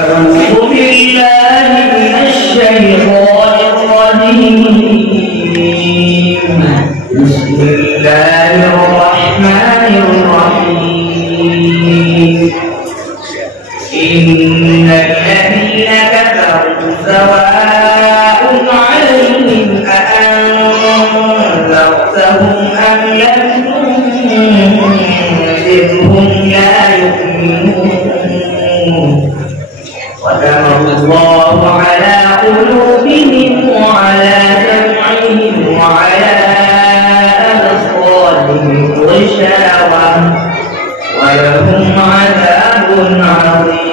أعوذ بالله من الشيطان الرجيم. بسم الله الرحمن الرحيم. إن الذين كفروا سواء عليهم أأنذرتهم أم لم تنذرهم لا يؤمنون. ختم الله على قلوبهم وعلى سمعهم وعلى أبصارهم غشاوة ولهم عذاب عظيم.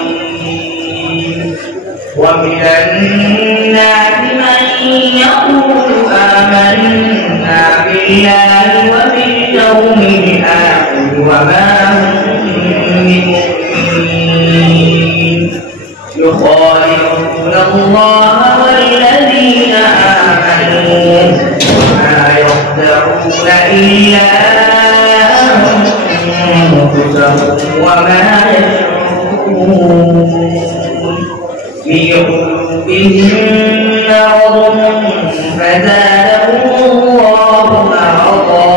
ومن الناس من يقول آمنا بالله وباليوم الآخر وما هم بمؤمنين. يخادعون الله والذين آمنوا وما يخدعون إلا أنفسهم وما يشعرون. في قلوبهم مرض فزادهم الله مرضا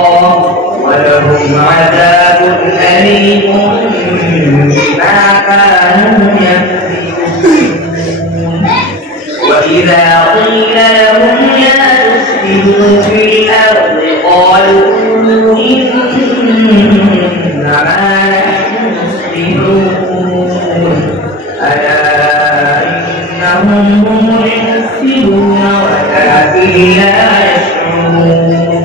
ولهم عذاب أليم بما كانوا يكذبون. وإذا قيل لهم لا تفسدوا في الأرض قالوا إنما نحن مصلحون. ألا إنهم هم المفسدون ولكن لا يشعرون.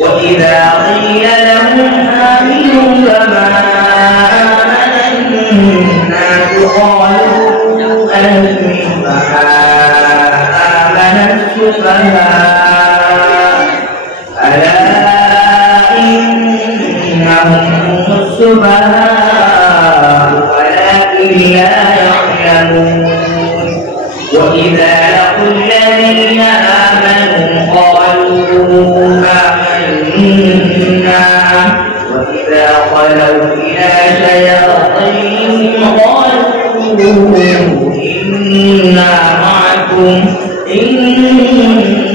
وإذا قيل لهم آمنوا كما آمن الناس قالوا أنؤمن كما آمن السفهاء. ألا إنهم هم السفهاء ولكن لا يعلمون. وإذا لقوا الذين آمنوا قالوا آمنا وإذا خلوا إلى شياطينهم قالوا إنا معكم إنما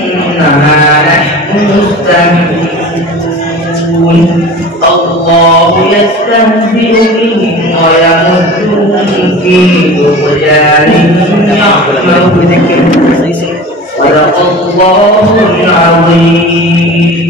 نحن مستمعون. الله يستهزئ بهم ويمدهم في طغيانهم يعمهون. صدق الله العظيم.